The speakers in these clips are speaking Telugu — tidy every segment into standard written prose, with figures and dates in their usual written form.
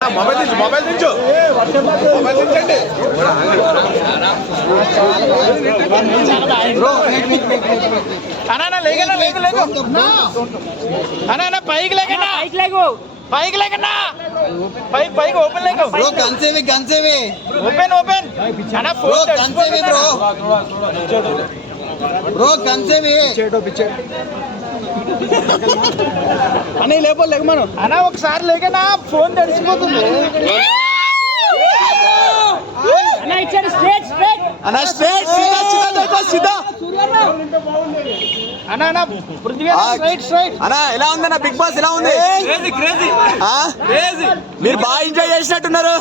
మొబైల్ దించు మొబైల్ దించండి అన్నా లేకన్నా లేకు అన్నా పైకి లేకన్నా పైకి లేకన్నా పైకి ఓపెన్ లేకు బ్రో గన్సేవి ఓపెన్ అన్నా ఫోన్ గన్సేవి బ్రో గన్సేవి అన్న లేక మనం అన్నా ఒకసారి లేకన్నా ఫోన్ తడిసిపోతుంది అన్నా ఇచ్చాడు స్ట్రైట్ అన్నా స్ట్రైట్ సీదా అన్నా స్ట్రైట్ అన్నా ఎలా ఉంది అన్న బిగ్ బాస్ ఎలా ఉంది మీరు బాగా ఎంజాయ్ చేసినట్టున్నారు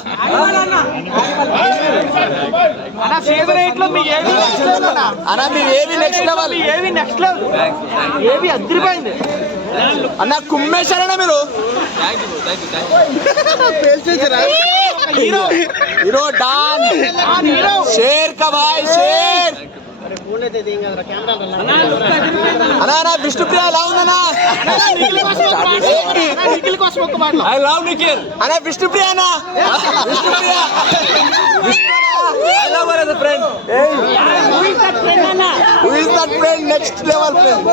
అన్నా సీజన్ 8 లో మీ ఏవి నెక్స్ట్ లెవెల్ అన్నా మీ ఏవి నెక్స్ట్ లెవెల్ ఏవి అదిరిపోయింది అన్న కుమ్మేశారన్నా మీరు హీరో డాన్ షేర్ కా భాయ్ షేర్ అన్నా విష్ణుప్రియ ఎలా ఉందన్నా ఐ లవ్ నిఖిల్ అన్నా విష్ణుప్రియ అన్నా Vishnupriya I love her as a friend. Hey, who is that friend? Next level friend.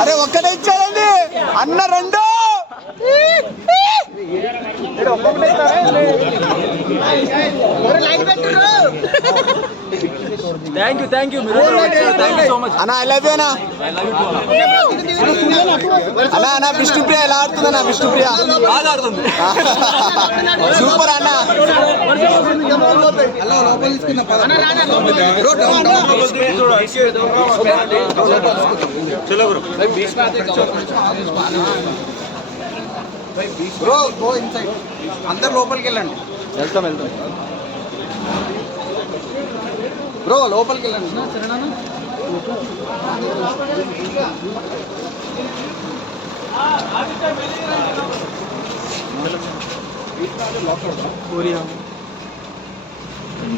అరే ఒక్కటే ఇచ్చారండి అన్న రెండు థ్యాంక్ యూ సో మచ్ అన్న ఐ లవ్ యూ అన్న అన్న విష్ణుప్రియ ఎలా ఆడుతుంది అన్న విష్ణుప్రియ బాగా ఆడుతుంది సూపర్ అన్న బ్రో గో ఇన్సైడ్ అందరు లోపలికి వెళ్ళండి వెళ్తాం బ్రో లోపలికి వెళ్ళండి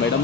మేడం